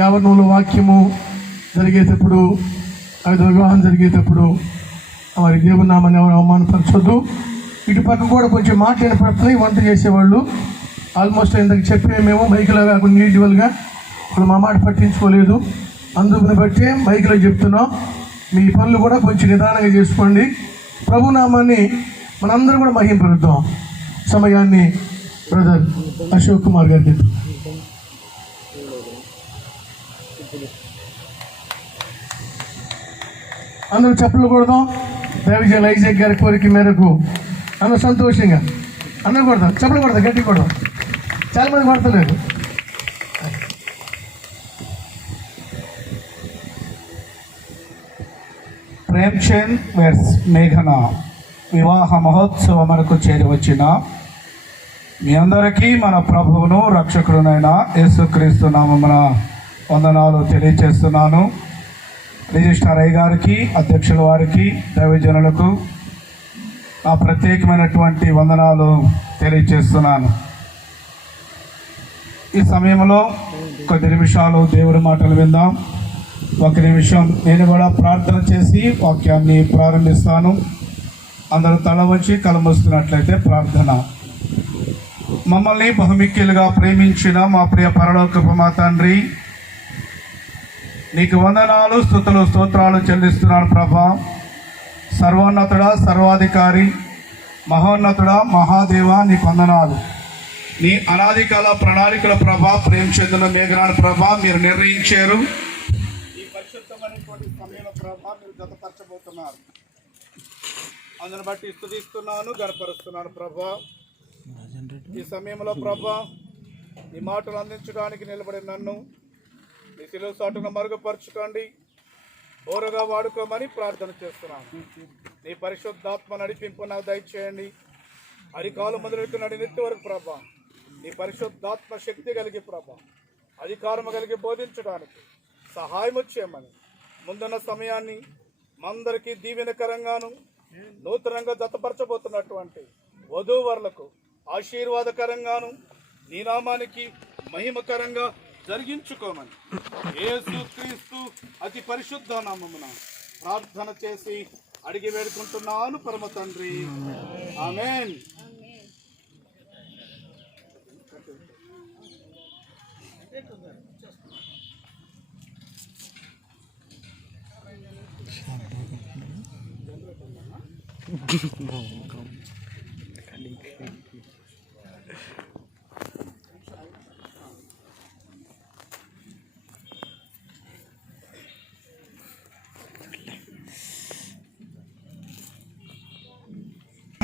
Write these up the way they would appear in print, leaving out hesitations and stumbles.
యావరణంలో వాక్యము జరిగేటప్పుడు అది వివాహం జరిగేటప్పుడు మరి దేవుని నామాన్ని ఎవరు అవమానపరచొద్దు. ఇటు పక్క కూడా కొంచెం మాట్లాడినప్పుడు వంట చేసేవాళ్ళు ఆల్మోస్ట్ ఇంతకు చెప్పేమేమో మైకులో కాకుండా ఇండివిజువల్గా ఇప్పుడు మా మాట పట్టించుకోలేదు. అందుకుని బట్టి మైకులో చెప్తున్నాం. మీ పనులు కూడా కొంచెం నిదానంగా చేసుకోండి. ప్రభునామాన్ని మనందరం కూడా మహింపరుద్దాం. సమయాన్ని బ్రదర్ అశోక్ కుమార్ గారికి అందరూ చెప్పులు కొడదాం. దేవజల ఐజాక్ గారి కోరిక మేరకు అందరూ సంతోషంగా అందరూ కొడదాం. చెప్పులు కొడదాం, గట్టి కొడదాం. చాలామంది కొడతలేదు. ప్రేమ్చంద్ వెర్స్ మేఘన వివాహ మహోత్సవమునకు చేరి వచ్చిన మీ అందరికీ మన ప్రభువును రక్షకుడునైన యేసుక్రీస్తు నామమున వందనాలు తెలియజేస్తున్నాను. రిజిస్ట్రార్ అయ్య గారికి, అధ్యక్షుల వారికి, దైవజనులకు నా ప్రత్యేకమైనటువంటి వందనాలు తెలియజేస్తున్నాను. ఈ సమయంలో కొద్ది నిమిషాలు దేవుడి మాటలు విందాం. ఒక నిమిషం నేను కూడా ప్రార్థన చేసి వాక్యాన్ని ప్రారంభిస్తాను. అందరూ తల వచ్చి కలమొస్తున్నట్లయితే ప్రార్థన. మమ్మల్ని బహుమిక్కిలుగా ప్రేమించిన మా ప్రియ పరలోకపు మా తండ్రి, నీకు వందనాలు, స్తుతులు, స్తోత్రాలు చెల్లిస్తున్నాను ప్రభా. సర్వోన్నతుడా, సర్వాధికారి, మహోన్నతుడా, మహాదేవ, నీకు వందనాలు. నీ అనాది కాల ప్రణాళికల ప్రభా, ప్రేమచంద్రుల మేఘనాడు ప్రభా మీరు నిర్ణయించారు. ఈ పరిశుద్ధమైనటువంటి సమయంలో ప్రభా మీరు జతపరచబోతున్నారు. అందుని బట్టి స్తుతిస్తున్నాను, గణపరుస్తున్నాను ప్రభా. ఈ సమయంలో ప్రభా ఈ మాటలు అందించడానికి నిలబడి నన్ను నీ శిలువ చాటున మరుగుపరచుకోండి, ఓరగా వాడుకోమని ప్రార్థన చేస్తున్నాను. నీ పరిశుద్ధాత్మ నడిపింపు నాకు దయచేయండి. అధికాలం మొదలెట్టు నడినెత్తి వరకు ప్రభా నీ పరిశుద్ధాత్మ శక్తి కలిగి ప్రభా అధికారం కలిగి బోధించడానికి సహాయం చేయమని ముందున్న సమయాన్ని మందరికీ దీవెనకరంగాను నూతనంగా జతపరచబోతున్నటువంటి వధూవరులకు ఆశీర్వాదకరంగాను నీ నామానికి మహిమకరంగా జరిగించుకోమని యేసుక్రీస్తు అతి పరిశుద్ధ నామమున ప్రార్థన చేసి అడిగి వేడుకుంటున్నాను పరమ తండ్రి, ఆమేన్.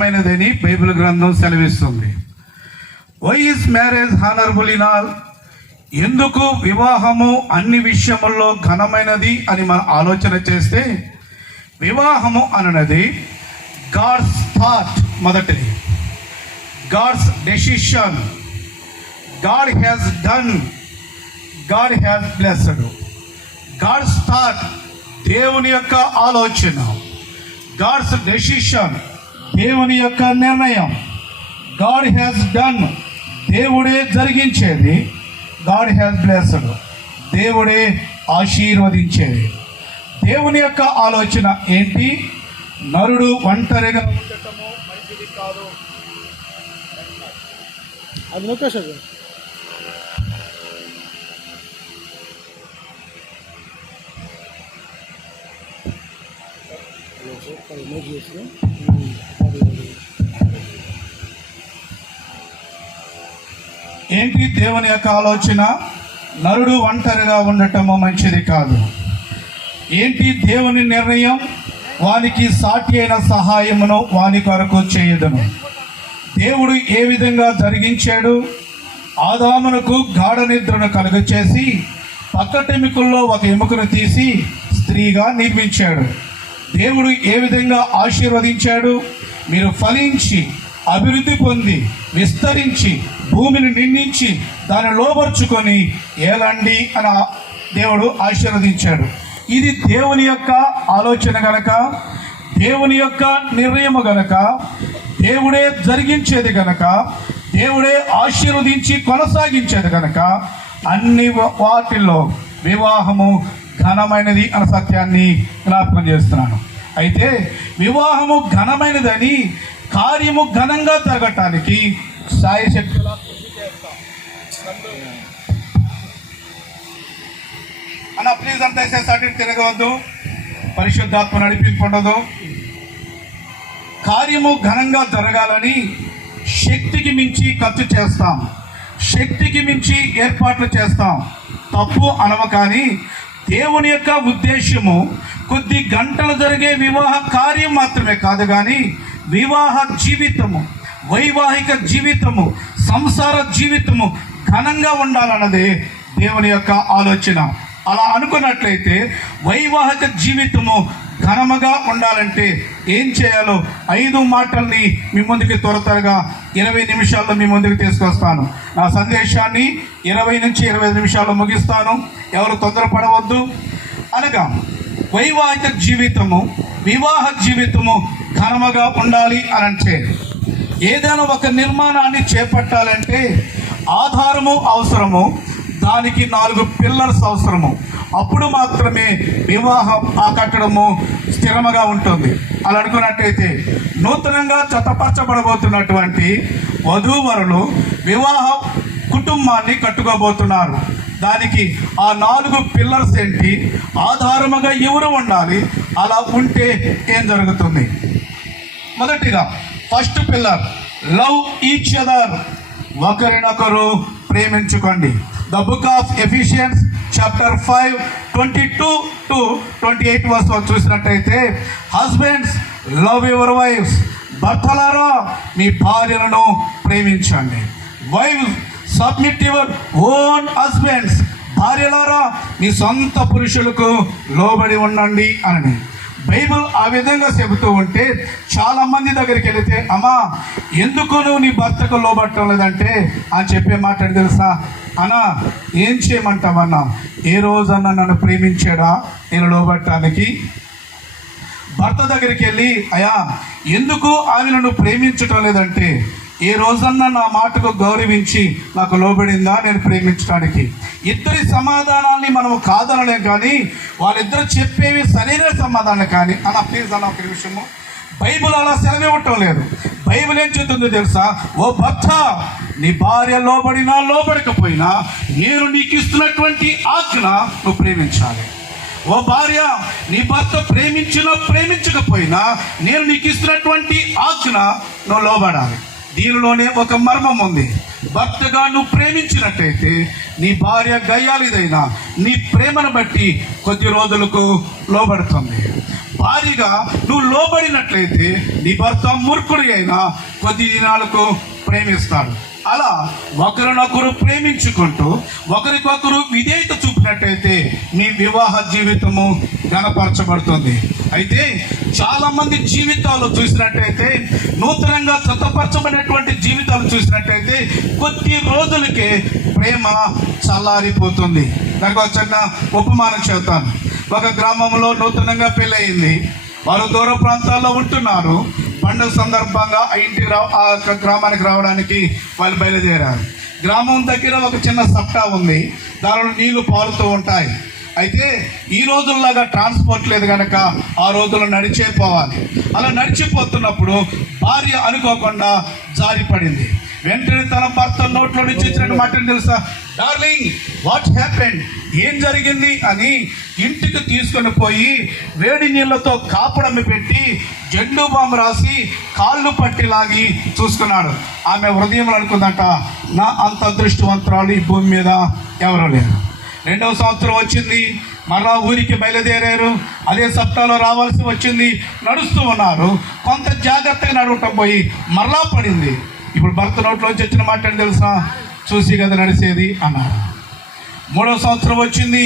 మైనదని బైబిల్ గ్రంథం సెలవిస్తుంది. Why is marriage honourable in all? ఎందుకు వివాహము అన్ని విషయముల్లో ఘనమైనది అని మనం ఆలోచన చేస్తే, వివాహము అనున్నది గాడ్స్ థాట్. మొదటిది God's decision. God has done, God has blessed. God's thought దేవుని యొక్క ఆలోచన. గాడ్స్ డెసిషన్ దేవుని యొక్క నిర్ణయం. గాడ్ హ్యాస్ డన్ దేవుడే జరిగించేది. గాడ్ హ్యాస్ బ్లెస్డ్ దేవుడే ఆశీర్వదించేది. దేవుని యొక్క ఆలోచన ఏంటి? నరుడు ఒంటరిగా ఉండటము మంచిది కాదు. ఏంటి దేవుని యొక్క ఆలోచన? నరుడు ఒంటరిగా ఉండటము మంచిది కాదు. ఏంటి దేవుని నిర్ణయం? వానికి సాటి అయిన సహాయమును వాని కొరకు చేయదును. దేవుడు ఏ విధంగా జరిగించాడు? ఆదామునకు గాఢ నిద్రను కలుగచేసి పక్కటెముకల్లో ఒక ఎముకను తీసి స్త్రీగా నిర్మించాడు. దేవుడు ఏ విధంగా ఆశీర్వదించాడు? మీరు ఫలించి అభివృద్ధి పొంది విస్తరించి భూమిని నిండించి దాన్ని లోపరుచుకొని ఏలండి అని దేవుడు ఆశీర్వదించాడు. ఇది దేవుని యొక్క ఆలోచన గనక, దేవుని యొక్క నిర్ణయము గనక, దేవుడే జరిగించేది గనక, దేవుడే ఆశీర్వదించి కొనసాగించేది కనుక అన్ని వాటిల్లో వివాహము ఘనమైనది అన్న సత్యాన్ని జ్ఞాపకం చేస్తున్నాను. అయితే వివాహము ఘనమైనదని కార్యము ఘనంగా జరగటానికి సాయశక్తులా కృషి చేస్తాం. అన్న ప్లీజ్ అంతా అటు తిరగవద్దు, పరిశుద్ధాత్మ నడిపింపు ఉండదు. కార్యము ఘనంగా జరగాలని శక్తికి మించి ఖర్చు చేస్తాం, శక్తికి మించి ఏర్పాట్లు చేస్తాం. తప్పు అనవ, కానీ దేవుని యొక్క ఉద్దేశము కొద్ది గంటలు జరిగే వివాహ కార్యం మాత్రమే కాదు, కానీ వివాహ జీవితము, వైవాహిక జీవితము, సంసార జీవితము ఘనంగా ఉండాలన్నదే దేవుని యొక్క ఆలోచన. అలా అనుకున్నట్లయితే వైవాహిక జీవితము ఘనముగా ఉండాలంటే ఏం చేయాలో 5 మాటల్ని మీ ముందుకు త్వరగా 20 నిమిషాల్లో మీ ముందుకు తీసుకొస్తాను. నా సందేశాన్ని 20 నుంచి 25 నిమిషాల్లో ముగిస్తాను. ఎవరు తొందరపడవద్దు. అనగా వైవాహిక జీవితము, వివాహ జీవితము ఘనముగా ఉండాలి అనంటే ఏదైనా ఒక నిర్మాణాన్ని చేపట్టాలంటే ఆధారము అవసరము, దానికి 4 పిల్లర్స్ అవసరము. అప్పుడు మాత్రమే వివాహం ఆ కట్టడము స్థిరముగా ఉంటుంది. అలా అనుకున్నట్టయితే నూతనంగా జతపరచబడబోతున్నటువంటి వధూవరులు వివాహ కుటుంబాన్ని కట్టుకోబోతున్నారు. దానికి ఆ 4 పిల్లర్స్ ఏంటి, ఆధారముగా ఎవరు ఉండాలి, అలా ఉంటే ఏం జరుగుతుంది? మొదటిగా first pillar, love each other, ఒకరినొకరు ప్రేమించుకోండి. The book of Ephesians chapter 5:22-28 verse చూసినట్టయితే, హస్బెండ్స్ లవ్ యువర్ వైఫ్స్, భర్తలారా మీ భార్యలను ప్రేమించండి. Wives submit your own husbands, భార్యలారా మీ సొంత పురుషులకు లోబడి ఉండండి అని బైబిల్ ఆ విధంగా చెబుతూ ఉంటే చాలా మంది దగ్గరికి వెళితే, అమ్మా ఎందుకు నువ్వు నీ భర్తకు లోబట్టం లేదంటే అని చెప్పే మాట తెలుసా? అన్నా ఏం చేయమంటావన్నా, ఏ రోజన్నా నన్ను ప్రేమించాడా నేను లోబట్టడానికి? భర్త దగ్గరికి వెళ్ళి, అయ్యా ఎందుకు ఆమె నన్ను ప్రేమించటం లేదంటే, ఏ రోజన్నా నా మాటకు గౌరవించి నాకు లోబడిందా నేను ప్రేమించడానికి? ఇద్దరి సమాధానాన్ని మనం కాదనలేం, కానీ వాళ్ళిద్దరు చెప్పేవి సరైన సమాధానం. కానీ అన్న ప్లీజ్ అన్న ఒక నిమిషము, బైబిల్ అలా సెలవివ్వటం లేదు. బైబిల్ ఏం చెప్తుందో తెలుసా? ఓ భర్త, నీ భార్య లోబడినా లోబడకపోయినా నేను నీకు ఇస్తున్నటువంటి ఆజ్ఞ నువ్వు ప్రేమించాలి. ఓ భార్య, నీ భర్త ప్రేమించినా ప్రేమించకపోయినా నేను నీకు ఇస్తున్నటువంటి ఆజ్ఞ నువ్వు లోబడాలి. దీనిలోనే ఒక మర్మం ఉంది. భర్తగా నువ్వు ప్రేమించినట్టయితే నీ భార్య గయ్యాలిదైనా నీ ప్రేమను బట్టి కొద్ది రోజులకు లోబడుతుంది. భార్యగా నువ్వు లోబడినట్లయితే నీ భర్త మూర్ఖుడి అయినా కొద్ది దినాలకు ప్రేమిస్తాడు. అలా ఒకరినొకరు ప్రేమించుకుంటూ ఒకరికొకరు విధేయత చూపినట్టయితే మీ వివాహ జీవితము ఘనపరచబడుతుంది. అయితే చాలామంది జీవితాలు చూసినట్టయితే, నూతనంగా జతపరచబడినటువంటి జీవితాలు చూసినట్టయితే కొద్ది రోజులకే ప్రేమ చల్లారిపోతుంది. నాకు ఒక చిన్న ఉపమానం చెబుతాను. ఒక గ్రామంలో నూతనంగా పెళ్ళయింది. వారు దూర ప్రాంతాల్లో ఉంటున్నారు. పండుగ సందర్భంగా ఆ గ్రామానికి రావడానికి వాళ్ళు బయలుదేరారు. గ్రామం దగ్గర ఒక చిన్న సప్టా ఉంది, దానిలో నీళ్లు పారుతూ ఉంటాయి. అయితే ఈ రోజుల్లాగా ట్రాన్స్పోర్ట్ లేదు కనుక ఆ రోజుల్లో నడిచే పోవాలి. అలా నడిచిపోతున్నప్పుడు భార్య అనుకోకుండా జారిపడింది. వెంటనే తన భర్త నోట్లో నుంచి ఇచ్చిన మాటలు తెలుసా? డార్లింగ్, వాట్ హ్యాపెండ్, ఏం జరిగింది అని ఇంటికి తీసుకొని పోయి వేడి నీళ్ళతో కాపడమ్మి పెట్టి జెండు బాంబు రాసి కాళ్ళు పట్టి లాగి చూసుకున్నాడు. ఆమె హృదయంలో అనుకుందంట, నా అంత అదృష్టవంతురాలు ఈ భూమి మీద ఎవరూ లేరు. 2వ సంవత్సరం వచ్చింది, మరలా ఊరికి బయలుదేరారు. అదే సప్తాలో రావాల్సి వచ్చింది. నడుస్తూ ఉన్నారు. కొంత జాగ్రత్తగా నడవటం పోయి మరలా పడింది. ఇప్పుడు భర్త నోట్లోంచి వచ్చిన మాట అని తెలుసా? చూసి కదా నడిచేది అన్నారు. 3వ సంవత్సరం వచ్చింది,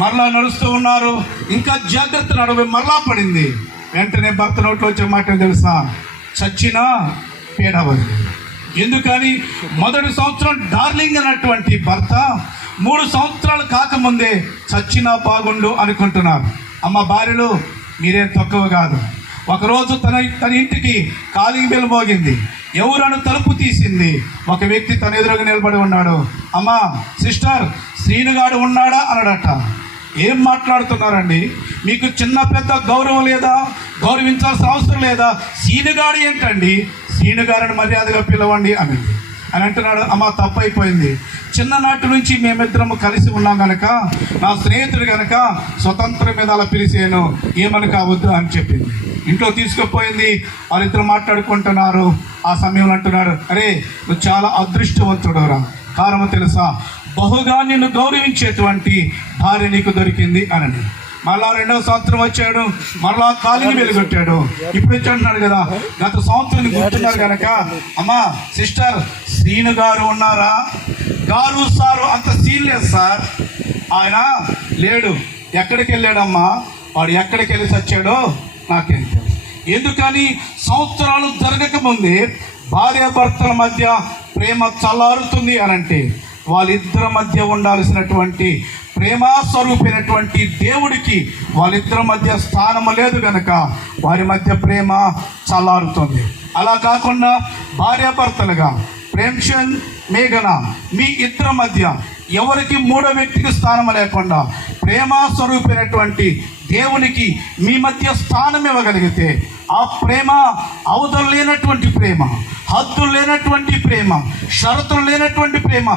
మరలా నడుస్తూ ఉన్నారు. ఇంకా జాగ్రత్త నడవ మరలా పడింది. వెంటనే భర్త నోట్లో వచ్చిన మాట తెలుసా? చచ్చినా పీడవదు. ఎందుకని? మొదటి సంవత్సరం డార్లింగ్ అన్నటువంటి భర్త 3 సంవత్సరాలు కాకముందే చచ్చినా బాగుండు అనుకుంటున్నారు. అమ్మ భార్యలు మీరేం తక్కువ కాదు. ఒకరోజు తన ఇంటికి కాలింగ్ బెల్ మోగింది. ఎవరను తలుపు తీసింది. ఒక వ్యక్తి తన ఎదురుగా నిలబడి ఉన్నాడు. అమ్మా సిస్టర్, శ్రీనుగాడు ఉన్నాడా అన్నాడట. ఏం మాట్లాడుతున్నారండి? మీకు చిన్న పెద్ద గౌరవం లేదా? గౌరవించాల్సిన అవసరం లేదా? శ్రీనుగాడు ఏంటండి? శ్రీనుగారిని మర్యాదగా పిలవండి అని అంటున్నాడు. అమ్మ, తప్పైపోయింది. చిన్ననాటి నుంచి మేమిద్దరము కలిసి ఉన్నాం కనుక, నా స్నేహితుడు కనుక స్వతంత్రం మీద అలా పిలిచాను, ఏమని కావద్దు అని చెప్పింది. ఇంట్లో తీసుకుపోయింది. వాళ్ళిద్దరు మాట్లాడుకుంటున్నారు. ఆ సమయంలో అంటున్నాడు, అరే నువ్వు చాలా అదృష్టవంతుడురా, కారణం తెలుసా? బహుగా నిన్ను గౌరవించేటువంటి భార్య నీకు దొరికింది అని. మళ్ళా 2వ సంవత్సరం వచ్చాడు, మరలా కాలిని వెలుగొట్టాడు. ఇప్పుడు వచ్చి అంటున్నాడు కదా, గత సంవత్సరం కూర్చున్నారు కనుక, అమ్మా సిస్టర్ శ్రీను గారు ఉన్నారా? గారు సారు అంత సీరియస్ సార్. ఆయన లేడు. ఎక్కడికి వెళ్ళాడమ్మా? వాడు ఎక్కడికి వెళ్ళి చచ్చాడో నాకేం తెలుసు. ఎందుకని? సంవత్సరాలు జరగకముందే భార్యాభర్తల మధ్య ప్రేమ చల్లారుతుంది అనంటే, వాళ్ళిద్దరి మధ్య ఉండాల్సినటువంటి ప్రేమ స్వరూపైనటువంటి దేవుడికి వాళ్ళిద్దరి మధ్య స్థానము లేదు కనుక వారి మధ్య ప్రేమ చల్లారుతుంది. అలా కాకుండా భార్యాభర్తలుగా ప్రేమ్చంద్, మేఘన మీ ఇద్దరి మధ్య ఎవరికి మూడో వ్యక్తికి స్థానం లేకుండా ప్రేమ స్వరూపైనటువంటి దేవునికి మీ మధ్య స్థానం ఇవ్వగలిగితే, ఆ ప్రేమ అవధులు లేనటువంటి ప్రేమ, హద్దులు లేనటువంటి ప్రేమ, షరతులు లేనటువంటి ప్రేమ,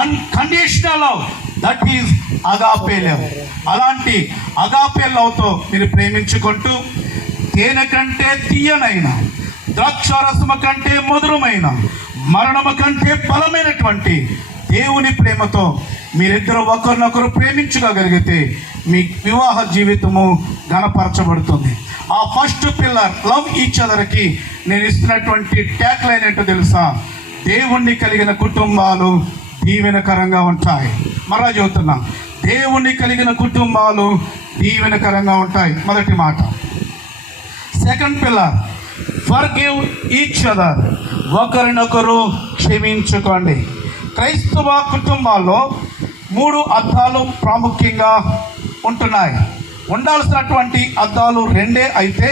unconditional love, that is agape love. అలాంటి అగాపే లవ్తో మీరు ప్రేమించుకుంటూ, తేనె కంటే తీయనైన, ద్రాక్షారసము కంటే మధురమైన, మరణము కంటే బలమైనటువంటి దేవుని ప్రేమతో మీరిద్దరు ఒకరినొకరు ప్రేమించుకోగలిగితే మీ వివాహ జీవితము ఘనపరచబడుతుంది. ఆ ఫస్ట్ పిల్లర్ లవ్ ఈచ్ అదర్కి నేను ఇస్తున్నటువంటి ట్యాగ్ లైన్ ఏంటో తెలుసా? దేవుణ్ణి కలిగిన కుటుంబాలు దీవెనకరంగా ఉంటాయి. మరలా చెబుతున్నా, దేవుణ్ణి కలిగిన కుటుంబాలు దీవెనకరంగా ఉంటాయి. మొదటి మాట. Second pillar, forgive each other, ఒకరినొకరు క్షమించుకోండి. క్రైస్తవ కుటుంబాల్లో 3 అర్థాలు ప్రాముఖ్యంగా ఉంటున్నాయి. ఉండాల్సినటువంటి అర్థాలు 2 అయితే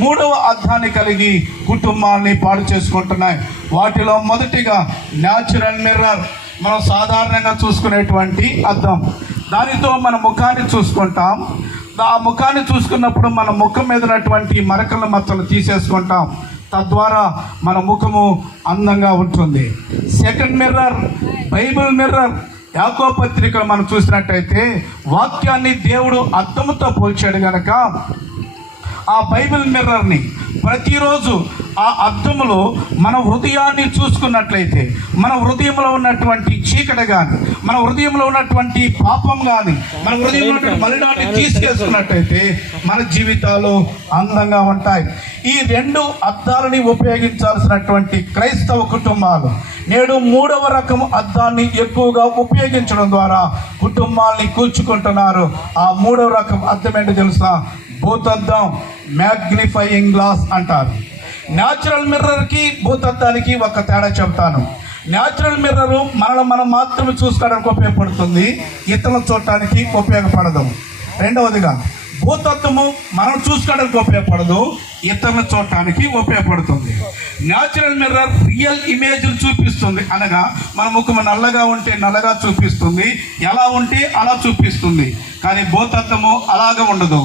3వ అర్థాన్ని కలిగి కుటుంబాన్ని పాడు చేసుకుంటున్నాయి. వాటిలో మొదటిగా న్యాచురల్ మిర్రర్, మనం సాధారణంగా చూసుకునేటువంటి అద్దం. దానితో మన ముఖాన్ని చూసుకుంటాం. ఆ ముఖాన్ని చూసుకున్నప్పుడు మన ముఖం మీద ఉన్నటువంటి మరకల మచ్చలు తీసేసుకుంటాం. తద్వారా మన ముఖము అందంగా ఉంటుంది. Second mirror, Bible mirror. యాకోబు పత్రిక మనం చూసినట్టయితే వాక్యాన్ని దేవుడు అద్దముతో పోల్చాడు కనుక ఆ బైబిల్ మిర్రర్ని ప్రతిరోజు ఆ అద్దములో మన హృదయాన్ని చూసుకున్నట్లయితే, మన హృదయంలో ఉన్నటువంటి చీకటి కానీ, మన హృదయంలో ఉన్నటువంటి పాపం కానీ, మన హృదయంలో ఉన్నటువంటి మలినాన్ని తీసుకేసుకున్నట్టయితే మన జీవితాలు అందంగా ఉంటాయి. ఈ 2 అద్దాలని ఉపయోగించాల్సినటువంటి క్రైస్తవ కుటుంబాలు నేడు 3వ రకం అద్దాన్ని ఎక్కువగా ఉపయోగించడం ద్వారా కుటుంబాల్ని కూల్చుకుంటున్నారు. ఆ 3వ రకం అద్దం ఏంటో తెలుసా? భూతద్దం, మ్యాగ్నిఫైయింగ్ గ్లాస్ అంటారు. న్యాచురల్ మిర్రర్కి భూతద్దానికి ఒక తేడా చెప్తాను. న్యాచురల్ మిర్రర్ మనం మాత్రమే చూసుకోవడానికి ఉపయోగపడుతుంది, ఇతరులను చూడటానికి ఉపయోగపడదు. రెండవదిగా భూతత్వము మనం చూసుకోవడానికి ఉపయోగపడదు, ఇతరులను చూడటానికి ఉపయోగపడుతుంది. న్యాచురల్ మిర్రర్ రియల్ ఇమేజ్ని చూపిస్తుంది, అనగా మన ముఖం నల్లగా ఉంటే నల్లగా చూపిస్తుంది, ఎలా ఉంటే అలా చూపిస్తుంది. కానీ భూతత్వము అలాగా ఉండదు,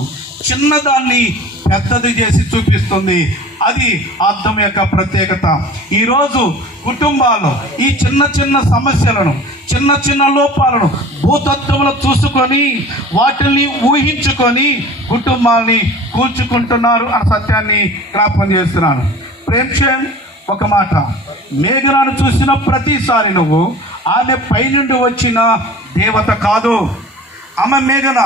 చిన్నదాన్ని పెద్దది చేసి చూపిస్తుంది. అది అద్దం యొక్క ప్రత్యేకత. ఈరోజు కుటుంబాలు ఈ చిన్న చిన్న సమస్యలను, చిన్న చిన్న లోపాలను భూతత్వంలో చూసుకొని వాటిని ఊహించుకొని కుటుంబాన్ని కూల్చుకుంటున్నారు అన్న సత్యాన్ని జ్ఞాపకం చేస్తున్నాను. ప్రేమ్చంద్ ఒక మాట, మేఘనాను చూసిన ప్రతిసారి నువ్వు ఆమె పైనుండి వచ్చిన దేవత కాదు. ఆమె మేఘన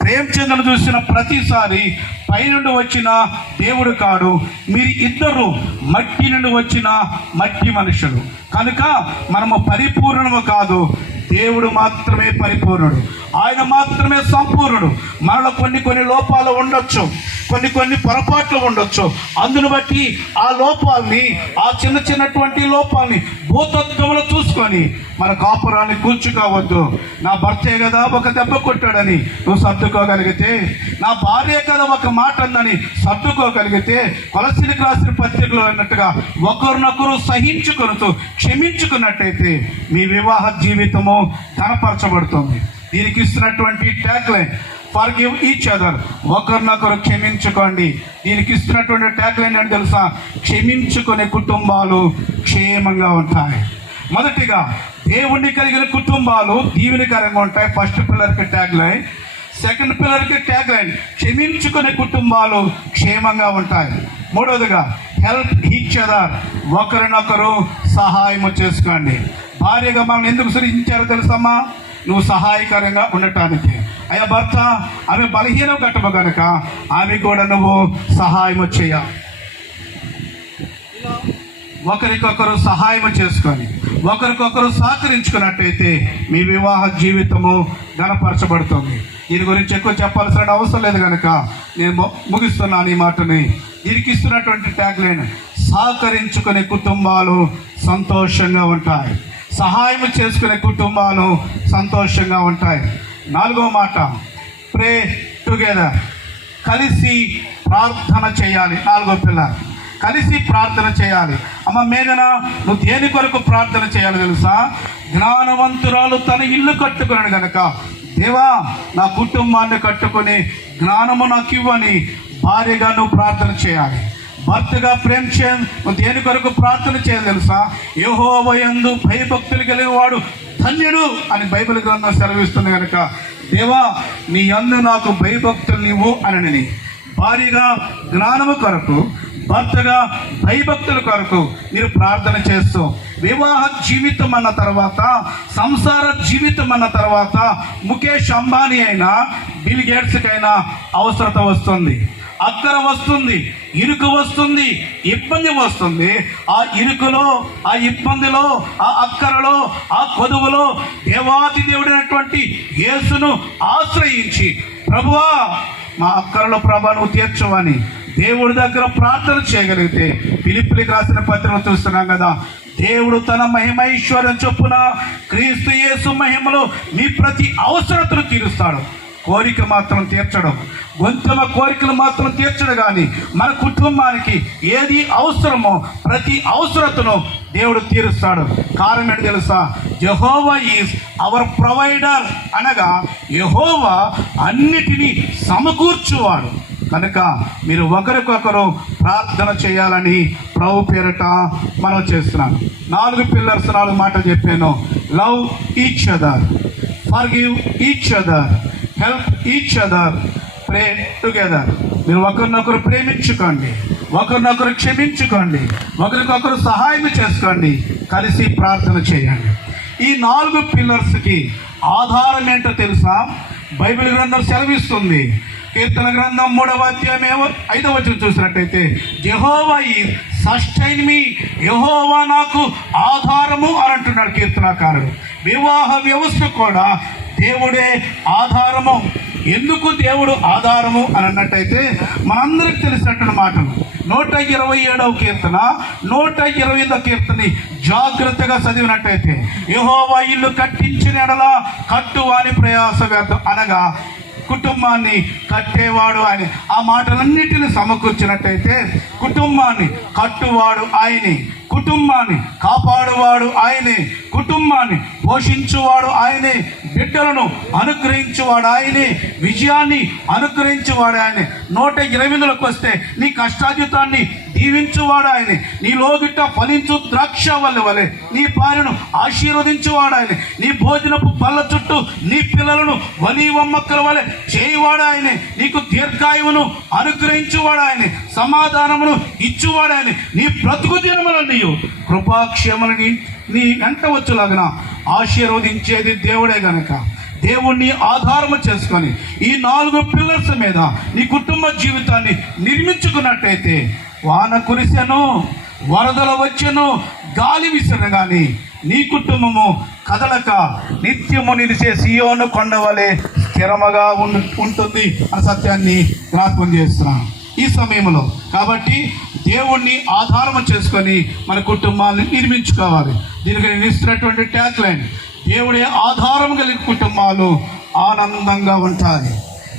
ప్రేమ్చంద్ను చూసిన ప్రతిసారి పైనుండి వచ్చిన దేవుడు కాడు. మీరు ఇద్దరు మట్టి నుండి వచ్చిన మట్టి మనుషులు కనుక మనము పరిపూర్ణము కాదు, దేవుడు మాత్రమే పరిపూర్ణుడు, ఆయన మాత్రమే సంపూర్ణుడు. మనలో కొన్ని లోపాలు ఉండొచ్చు, కొన్ని పొరపాట్లు ఉండొచ్చు. అందును బట్టి ఆ లోపాలని, ఆ చిన్నటువంటి లోపాలని భూతత్వంలో చూసుకొని మన కాపురాన్ని కూల్చుకోవద్దు. నా భర్తే కదా ఒక దెబ్బ కొట్టాడని నువ్వు సర్దుకోగలిగితే, నా భార్య కదా ఒక మాట అందని సర్దుకోగలిగితే, కొలసీలకు రాసిన పత్రికలో అన్నట్టుగా ఒకరినొకరు సహించుకొనుతూ క్షమించుకున్నట్టయితే మీ వివాహ జీవితము జీవితము కనపరచబడుతుంది. దీనికి ఇస్తున్నటువంటి tag line forgive each other, ఒకరినొకరు క్షమించుకోండి. దీనికి ఇస్తున్నటువంటి ట్యాగ్ లైన్ ఏంటి తెలుసా? క్షమించుకునే కుటుంబాలు క్షేమంగా ఉంటాయి. మొదటిగా దేవుణ్ణి కలిగిన కుటుంబాలు దీవెనకరంగా ఉంటాయి. ఫస్ట్ పిల్లర్కి ట్యాగ్ లైన్. సెకండ్ పిల్లర్కి ట్యాగ్ లైన్ క్షమించుకునే కుటుంబాలు క్షేమంగా ఉంటాయి. మూడవదిగా హెల్ప్ ఈచ్ అదర్, ఒకరినొకరు సహాయము చేసుకోండి. భార్యగా మనం ఎందుకు సృష్టించారో తెలుసమ్మా? నువ్వు సహాయకరంగా ఉండటానికి. అయ్యా భర్త, ఆమె బలహీనం కట్టము కనుక ఆమె కూడా నువ్వు సహాయము చేయాలి. ఒకరికొకరు సహాయం చేసుకొని ఒకరికొకరు సహకరించుకున్నట్టయితే మీ వివాహ జీవితము గణపరచబడుతుంది. దీని గురించి ఎక్కువ చెప్పాల్సిన అవసరం లేదు కనుక నేను ముగిస్తున్నాను ఈ మాటని. దీనికి ఇస్తున్నటువంటి ట్యాగ్ లైన్ సహకరించుకునే కుటుంబాలు సంతోషంగా ఉంటాయి. సహాయం చేసుకునే కుటుంబాలు సంతోషంగా ఉంటాయి. నాలుగో మాట ప్రే టుగెదర్, కలిసి ప్రార్థన చేయాలి. నాలుగో పిల్లర్ కలిసి ప్రార్థన చేయాలి. అమ్మ మేఘన, నువ్వు దేని కొరకు ప్రార్థన చేయాలి తెలుసా? జ్ఞానవంతురాలు తన ఇల్లు కట్టుకున్నాడు కనుక దేవా నా కుటుంబాన్ని కట్టుకొని జ్ఞానము నాకు ఇవ్వని భార్యగా నువ్వు ప్రార్థన చేయాలి. భర్తగా ప్రేమ చేయాలి. నువ్వు దేని కొరకు ప్రార్థన చేయాలి తెలుసా? యెహోవా యందు భయభక్తులు కలిగిన వాడు ధన్యుడు అని బైబిల్ గ్రంథం సెలవిస్తుంది కనుక దేవా నీ యందు నాకు భయభక్తులు నీవు అని భార్యగా జ్ఞానము కొరకు, భర్తగా భయభక్తుల కొరకు మీరు ప్రార్థన చేస్తూ వివాహ జీవితం అన్న తర్వాత, సంసార జీవితం అన్న తర్వాత ముఖేష్ అంబానీ అయినా బిల్ గేట్స్కైనా అవసరత వస్తుంది, అక్కర వస్తుంది, ఇరుకు వస్తుంది, ఇబ్బంది వస్తుంది. ఆ ఇరుకులో, ఆ ఇబ్బందిలో, ఆ అక్కరలో, ఆ కొదువులో దేవాది దేవుడైనటువంటి యేసును ఆశ్రయించి ప్రభువా మా అక్కరలో ప్రభా నువ్వు తీర్చవని దేవుడి దగ్గర ప్రార్థన చేయగలిగితే, ఫిలిప్పీలకు రాసిన పత్రిక చూస్తున్నాం కదా, దేవుడు తన మహిమైశ్వర్యం చొప్పున క్రీస్తు యేసు మహిమలో మీ ప్రతి అవసరతను తీరుస్తాడు. కోరిక మాత్రం తీర్చడం, గొంతుమ కోరికలు మాత్రం తీర్చడు కానీ మన కుటుంబానికి ఏది అవసరమో ప్రతి అవసరతను దేవుడు తీరుస్తాడు. కారణం ఏంటి తెలుసా? యెహోవా ఈజ్ అవర్ ప్రొవైడర్, అనగా యెహోవా అన్నిటినీ సమకూర్చువాడు. కనుక మీరు ఒకరికొకరు ప్రార్థన చేయాలని ప్రభు పేరట మనం చేస్తున్నాను. 4 పిల్లర్స్, 4 మాటలు చెప్పాను. Love each other, forgive each other, help each other, ప్రే టుగెదర్. మీరు ఒకరినొకరు ప్రేమించుకోండి, ఒకరినొకరు క్షమించుకోండి, ఒకరికొకరు సహాయం చేసుకోండి, కలిసి ప్రార్థన చేయండి. ఈ 4 పిల్లర్స్కి ఆధారం ఏంటో తెలుసా? బైబిల్ గ్రంథం సెలవిస్తుంది. కీర్తన గ్రంథం 3వ అధ్యాయం 5వ వచనం చూసినట్టయితే యెహోవా ఈజ్ సస్టైన్ మీ, యెహోవా నాకు ఆధారము అని అంటున్నాడు కీర్తనాకారుడు. వివాహ వ్యవస్థ కూడా దేవుడే ఆధారము. ఎందుకు దేవుడు ఆధారము అని అన్నట్టయితే మనందరికి తెలిసినటువంటి మాటలు 127వ కీర్తన 128వ కీర్తని జాగ్రత్తగా చదివినట్టయితే యెహోవా ఇల్లు కట్టించిన ఎడల కట్టువాని ప్రయాస వ్యర్థం, అనగా కుటుంబాన్ని కట్టేవాడు ఆయన. ఆ మాటలన్నిటిని సమకూర్చినట్టయితే కుటుంబాన్ని కట్టువాడు ఆయనే, కుటుంబాన్ని కాపాడువాడు ఆయనే, కుటుంబాన్ని పోషించువాడు ఆయనే, బిడ్డలను అనుగ్రహించువాడు ఆయనే, విజయాన్ని అనుగ్రహించువాడు ఆయనే. 128లకు వస్తే నీ కష్టాజితాన్ని దీవించువాడు ఆయనే, నీ లోగిట ఫలించు ద్రాక్ష వలె నీ భార్యను ఆశీర్వదించువాడు ఆయనే, నీ భోజనపు బల్ల చుట్టూ నీ పిల్లలను వలీవమ్మక్కల వలె చేయువాడు ఆయనే, నీకు దీర్ఘాయువును అనుగ్రహించువాడు ఆయనే, సమాధానమును ఇచ్చువాడు ఆయనే, నీ బ్రతుకు దినములను కృపాక్షేమను నీ వెంట వచ్చులాగన ఆశీర్వదించేది దేవుడే గనక దేవుణ్ణి ఆధారము చేసుకొని ఈ 4 పిల్లర్స్ మీద నీ కుటుంబ జీవితాన్ని నిర్మించుకున్నట్టయితే వాన కురిసెను, వరదలు వచ్చెను, గాలి విసిరిన కానీ నీ కుటుంబము కదలక నిత్యము నిలిచే సియోను కొండ వలె స్థిరముగా ఉంటుంది అనే సత్యాన్ని జ్ఞాపకం చేస్తున్నాను ఈ సమయంలో. కాబట్టి దేవుణ్ణి ఆధారం చేసుకొని మన కుటుంబాన్ని నిర్మించుకోవాలి. దీనికి నేను ఇస్తున్నటువంటి ట్యాగ్ లైన్ దేవుడే ఆధారం కలిగిన కుటుంబాలు ఆనందంగా ఉంటాయి.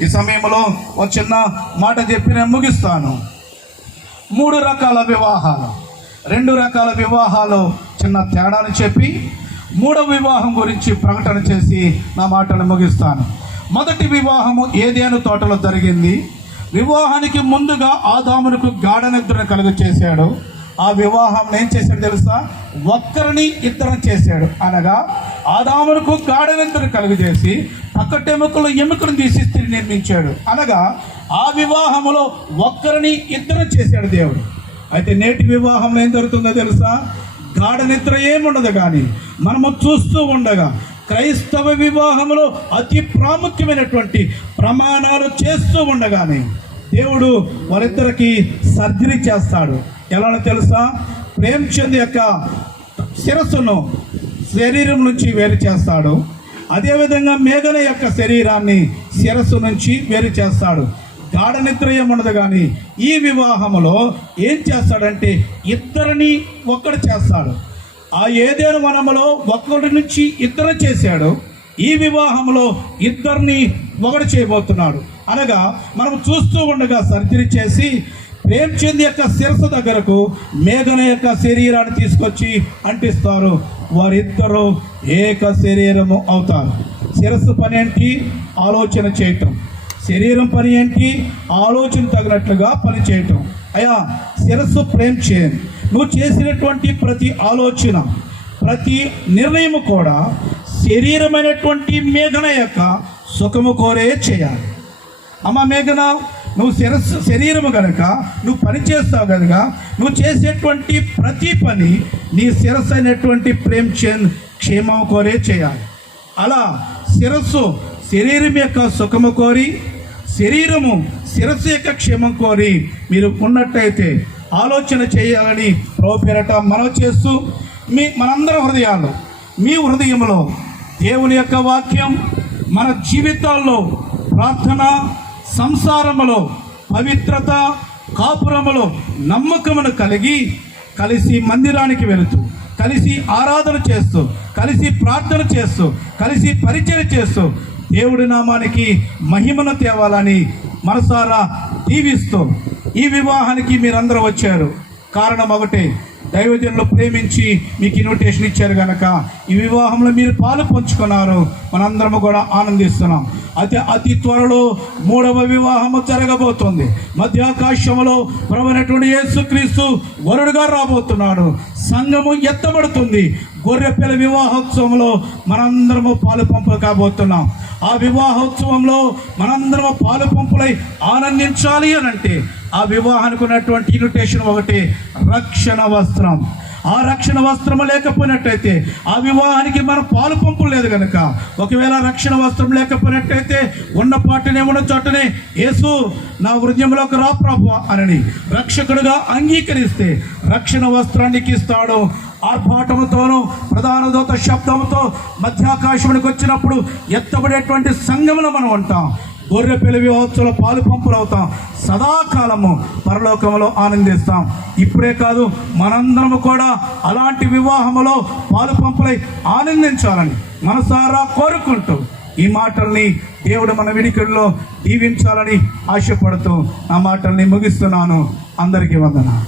ఈ సమయంలో ఒక చిన్న మాట చెప్పి నేను ముగిస్తాను. 3 రకాల వివాహాలు, 2 రకాల వివాహాలు చిన్న తేడాను చెప్పి మూడవ వివాహం గురించి ప్రకటన చేసి నా మాటను ముగిస్తాను. మొదటి వివాహము ఏదెను తోటలో జరిగింది. వివాహానికి ముందుగా ఆదామునకు గాఢ నిద్రను కలుగ చేశాడు. ఆ వివాహం ఏం చేశాడు తెలుసా? ఒక్కరిని ఇద్దరం చేశాడు. అనగా ఆదామునకు గాఢ నిద్రను కలుగజేసి పక్కటెముకలు ఎముకలను తీసి స్త్రీ నిర్మించాడు. అనగా ఆ వివాహములో ఒక్కరిని ఇద్దరం చేశాడు దేవుడు. అయితే నేటి వివాహంలో ఏం జరుగుతుందో తెలుసా? గాఢ నిద్ర ఏముండదు, కానీ మనము చూస్తూ ఉండగా క్రైస్తవ వివాహంలో అతి ప్రాముఖ్యమైనటువంటి ప్రమాణాలు చేస్తూ ఉండగానే దేవుడు వాళ్ళిద్దరికి సర్జరీ చేస్తాడు. ఎలానో తెలుసా? ప్రేమ్చంద్ యొక్క శిరస్సును శరీరం నుంచి వేరు చేస్తాడు. అదేవిధంగా మేఘన యొక్క శరీరాన్ని శిరస్సు నుంచి వేరు చేస్తాడు. గాఢ నిద్ర ఏముండదు, కానీ ఈ వివాహములో ఏం చేస్తాడంటే ఇద్దరిని ఒక్కడు చేస్తాడు. ఆ ఏదైనా వనములో ఒక్కడి నుంచి ఇద్దరు చేశాడు. ఈ వివాహంలో ఇద్దరిని ఒకటి చేయబోతున్నాడు. అనగా మనం చూస్తూ ఉండగా సర్జరీ చేసి ప్రేమ్చంద్ యొక్క శిరస్సు దగ్గరకు మేఘన యొక్క శరీరాన్ని తీసుకొచ్చి అంటిస్తారు. వారిద్దరూ ఏక శరీరము అవుతారు. శిరస్సు పని ఏంటి? ఆలోచన చేయటం. శరీరం పని ఏంటి? ఆలోచన తగినట్లుగా పని చేయటం. అయ్యా శిరస్సు ప్రేమ్చంద్, నువ్వు చేసినటువంటి ప్రతి ఆలోచన, ప్రతి నిర్ణయము కూడా శరీరమైనటువంటి మేఘన యొక్క సుఖము కోరే చేయాలి. అమ్మ మేఘన, నువ్వు శరీరము కనుక నువ్వు పని చేస్తావు కనుక నువ్వు చేసేటువంటి ప్రతి పని నీ శిరస్సు అయినటువంటి ప్రేమ్చంద్ క్షేమము కోరే చేయాలి. అలా శరీరం యొక్క సుఖము కోరి, శరీరము శిరస్సు యొక్క క్షేమం కోరి మీరు ఉన్నట్టయితే ఆలోచన చేయాలని ప్రోపేరట మనం చేస్తూ మనందరి హృదయాల్లో, మీ హృదయంలో దేవుని యొక్క వాక్యం, మన జీవితాల్లో ప్రార్థన, సంసారములో పవిత్రత, కాపురములో నమ్మకమును కలిసి మందిరానికి వెళుతూ, కలిసి ఆరాధన చేస్తూ, కలిసి ప్రార్థన చేస్తూ, కలిసి పరిచయం చేస్తూ దేవుడి నామానికి మహిమను తేవాలని మనసారా దీవిస్తూ ఈ వివాహానికి మీరందరూ వచ్చారు. కారణం ఒకటే, దైవజనులు ప్రేమించి మీకు ఇన్విటేషన్ ఇచ్చారు కనుక ఈ వివాహంలో మీరు పాలు పంచుకున్నారు. మనందరము కూడా ఆనందిస్తున్నాం. అయితే అతి త్వరలో మూడవ వివాహము జరగబోతుంది. మధ్యాకాశంలో ప్రభువైనటువంటి యేసుక్రీస్తు వరుడుగా రాబోతున్నాడు. సంఘము ఎత్తబడుతుంది. గొర్రెపిల్ల వివాహోత్సవంలో మనందరము పాలు పంపులు కాబోతున్నాం. ఆ వివాహోత్సవంలో మనందరము పాలు పంపులై ఆనందించాలి అని అంటే ఆ వివాహానికి ఉన్నటువంటి ఇన్విటేషన్ ఒకటి, రక్షణ వస్త్రం. ఆ రక్షణ వస్త్రం లేకపోయినట్టయితే ఆ వివాహానికి మనం పాలు పంపులు లేదు కనుక, ఒకవేళ రక్షణ వస్త్రం లేకపోయినట్టయితే ఉన్నపాటునే ఉన్న చోటనే యేసు నా హృదయంలోకి రా ప్రభువా అని రక్షకుడుగా అంగీకరిస్తే రక్షణ వస్త్రానికి ఇస్తాడు. ఆర్భాటముతోనూ ప్రధాన దూత శబ్దంతో మధ్యాకాశమునికి వచ్చినప్పుడు ఎత్తబడేటువంటి సంఘములో మనం ఉంటాం. గొర్రెపిల్ల వివాహోత్సవంలో పాలు పంపులు అవుతాం. సదాకాలము పరలోకములో ఆనందిస్తాం. ఇప్పుడే కాదు, మనందరము కూడా అలాంటి వివాహములో పాలు పంపులై ఆనందించాలని మనసారా కోరుకుంటూ ఈ మాటల్ని దేవుడు మన వినికిడిలో దీవించాలని ఆశపడుతూ నా మాటల్ని ముగిస్తున్నాను. అందరికీ వందనాలు.